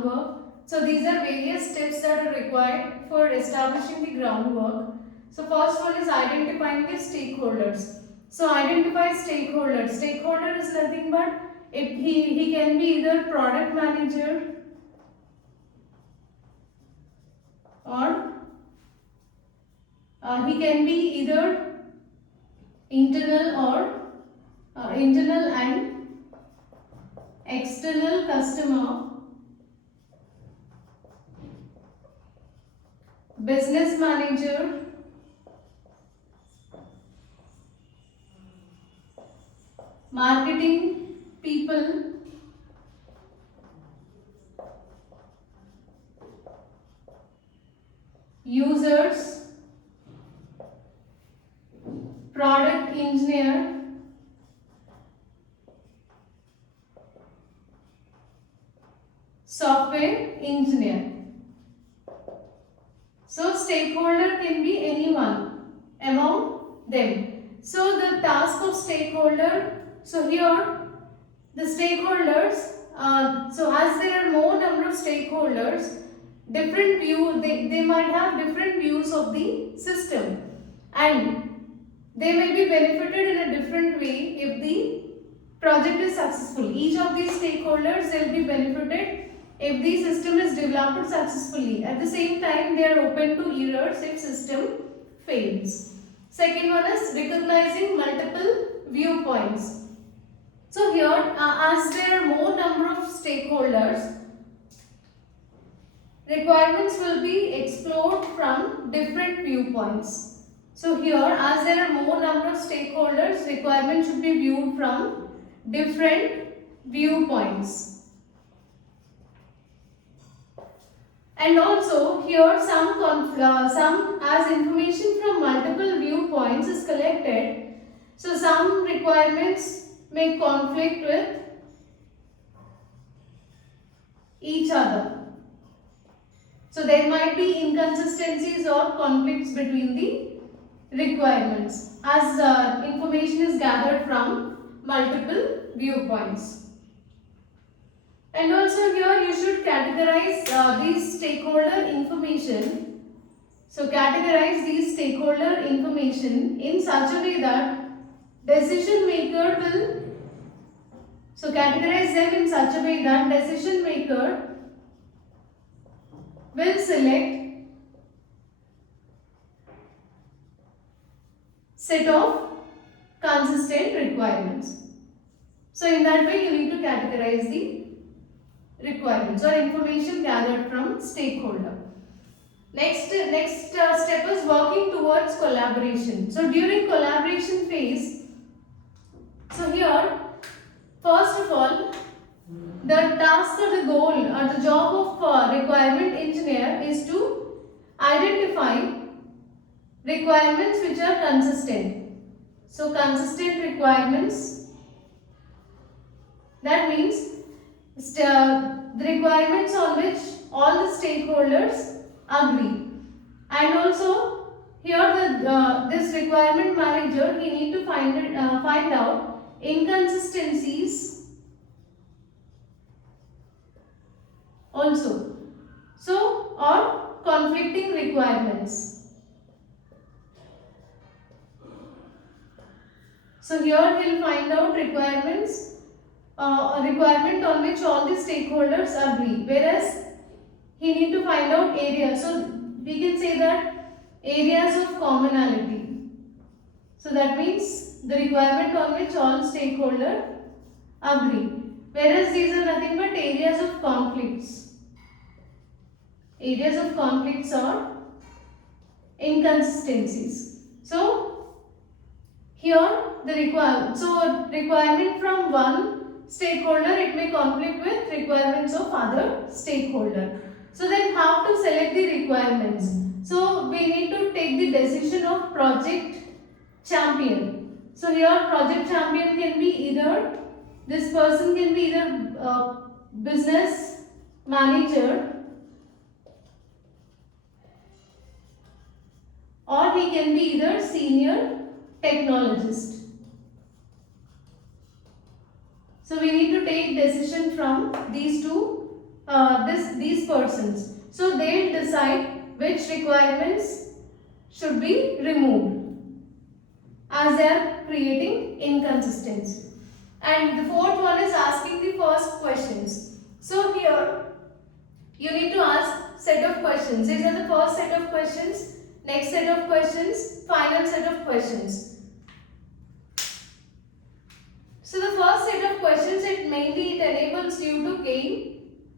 groundwork. So these are various steps that are required for establishing the groundwork. So first one is identifying the stakeholders. So identify stakeholders. Stakeholder is nothing but he can be either product manager or he can be either internal and external customer, business manager, marketing people, users, product engineer, software engineer. So stakeholder can be anyone among them. So the task of stakeholder, so here the stakeholders, so as there are more number of stakeholders, different view, they might have different views of the system, and they may be benefited in a different way if the project is successful. Each of these stakeholders will be benefited if the system is developed successfully. At the same time, they are open to errors if system fails. Second one is recognizing multiple viewpoints. So here, as there are more number of stakeholders, requirements will be explored from different viewpoints. So here, as there are more number of stakeholders, requirements should be viewed from different viewpoints. And also here some as information from multiple viewpoints is collected, so some requirements may conflict with each other. So there might be inconsistencies or conflicts between the requirements as information is gathered from multiple viewpoints. And also here you should categorize these stakeholder information. So categorize these stakeholder information in such a way that decision maker will, so categorize them in such a way that decision maker will select set of consistent requirements. So in that way you need to categorize the requirements or information gathered from stakeholder. Next step is working towards collaboration. So during collaboration phase, so here first of all the task or the goal or the job of requirement engineer is to identify requirements which are consistent. So consistent requirements, that means the requirements on which all the stakeholders agree. And also here this requirement manager, he need to find out inconsistencies also, so or conflicting requirements. So here he will find out requirements, a requirement on which all the stakeholders agree, whereas he need to find out areas. So we can say that areas of commonality. So that means the requirement on which all stakeholders agree, whereas these are nothing but areas of conflicts. Areas of conflicts or inconsistencies. So here the requirement from one stakeholder, it may conflict with requirements of other stakeholder. So then how to select the requirements? So we need to take the decision of project champion. So here project champion can be either, this person can be either business manager or he can be either senior technologist. So we need to take decision from these two these persons. So they'll decide which requirements should be removed as they are creating inconsistency. And the fourth one is asking the first questions. So here you need to ask set of questions. These are the first set of questions, next set of questions, final set of questions. So the first set of questions, it enables you to gain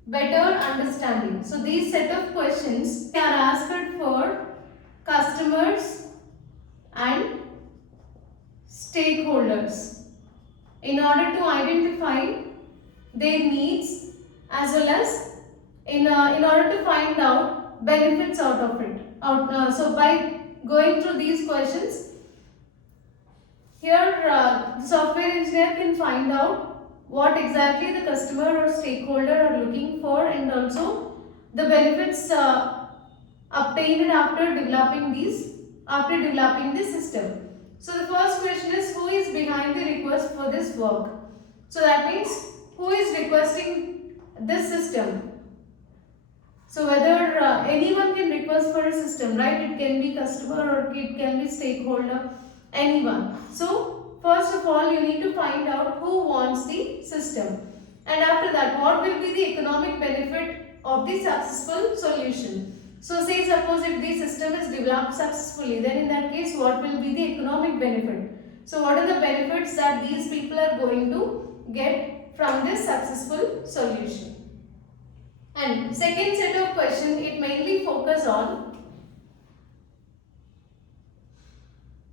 better understanding. So these set of questions are asked for customers and stakeholders in order to identify their needs as well as in order to find out benefits out of it. So by going through these questions, here the software engineer can find out what exactly the customer or stakeholder are looking for, and also the benefits obtained after developing the system. So the first question is, who is behind the request for this work? So that means who is requesting this system. So whether anyone can request for a system, right? It can be customer or it can be stakeholder, anyone. So first of all, you need to find out who wants the system, and after that, what will be the economic benefit of the successful solution. So say suppose if the system is developed successfully, then in that case what will be the economic benefit? So what are the benefits that these people are going to get from this successful solution? And second set of questions, it mainly focus on,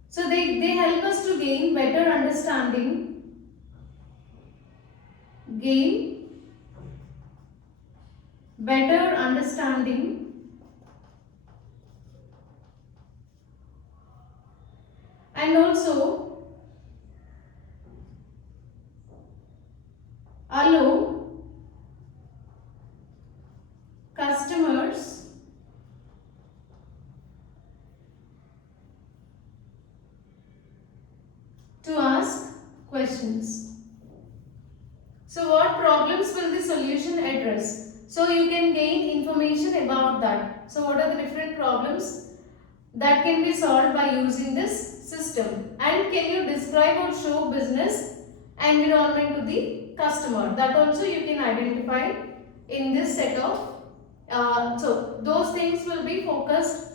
so they help us to gain better understanding, and also allow customers to ask questions. So what problems will the solution address? So you can gain information about that. So what are the different problems that can be solved by using this system? And can you describe or show business environment to the customer? That also you can identify in this set of so those things will be focused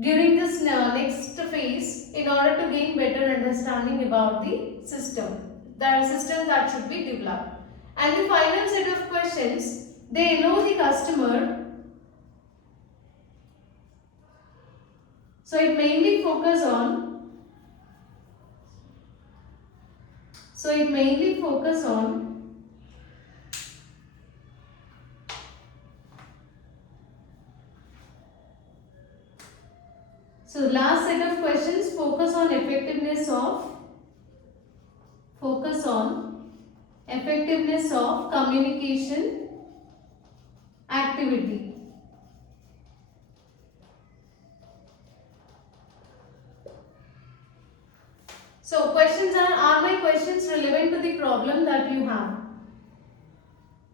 during this next phase in order to gain better understanding about the system that should be developed. And the final set of questions, they know the customer. So it mainly focus on so last set of questions focus on effectiveness of communication activity. So questions are my questions relevant to the problem that you have?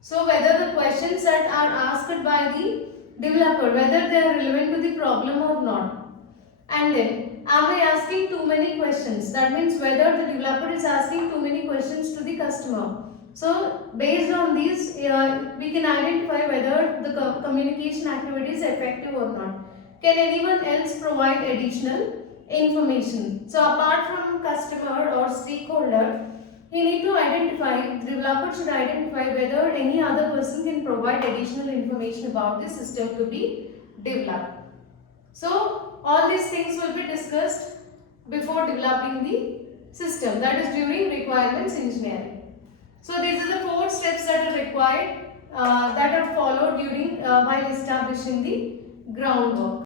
So whether the questions that are asked by the developer, whether they are relevant to the problem or not. And then, am I asking too many questions? That means whether the developer is asking too many questions to the customer. So based on these, we can identify whether the communication activity is effective or not. Can anyone else provide additional information? So apart from customer or stakeholder, the developer should identify whether any other person can provide additional information about the system to be developed. So all these things will be discussed before developing the system, that is during requirements engineering. So these are the 4 steps that are required that are followed during while establishing the groundwork.